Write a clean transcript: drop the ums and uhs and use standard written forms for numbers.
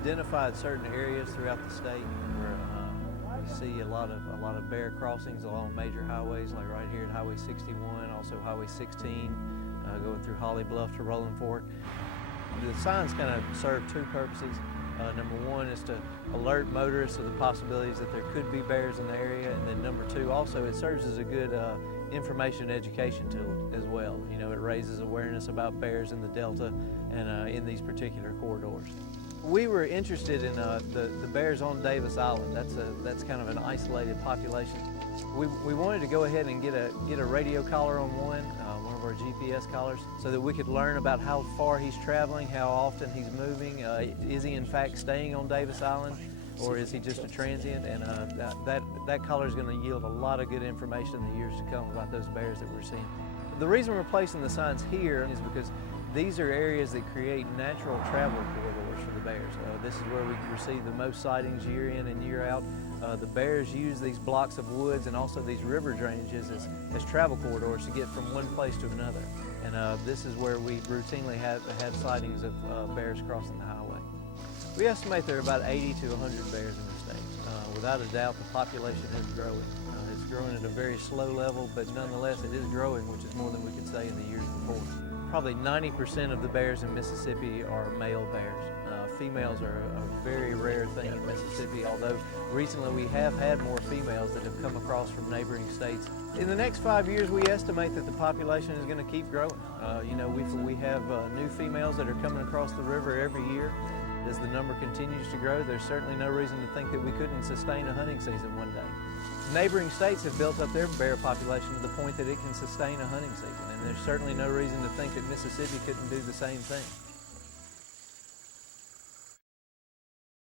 identified certain areas throughout the state where we see a lot of bear crossings along major highways, like right here at Highway 61, also Highway 16, going through Holly Bluff to Rolling Fork. The signs kind of serve two purposes. Number one is to alert motorists of the possibilities that there could be bears in the area, and then number two, also it serves as a good information and education tool as well. You know, it raises awareness about bears in the Delta and in these particular corridors. We were interested in the bears on Davis Island. That's kind of an isolated population. We wanted to go ahead and get a radio collar on one of our GPS collars, so that we could learn about how far he's traveling, how often he's moving. Is he in fact staying on Davis Island, or is he just a transient? And that collar is going to yield a lot of good information in the years to come about those bears that we're seeing. The reason we're placing the signs here is because these are areas that create natural travel corridors for the bears. This is where we receive the most sightings year in and year out. The bears use these blocks of woods and also these river drainages as travel corridors to get from one place to another. And this is where we routinely have sightings of bears crossing the highway. We estimate there are about 80 to 100 bears in the state. Without a doubt, the population is growing. It's growing at a very slow level, but nonetheless it is growing, which is more than we could say in the years before. Probably 90% of the bears in Mississippi are male bears. Females are a very rare thing in Mississippi, although recently we have had more females that have come across from neighboring states. In the next 5 years, we estimate that the population is going to keep growing. You know, we have new females that are coming across the river every year. As the number continues to grow, there's certainly no reason to think that we couldn't sustain a hunting season one day. Neighboring states have built up their bear population to the point that it can sustain a hunting season, and there's certainly no reason to think that Mississippi couldn't do the same thing.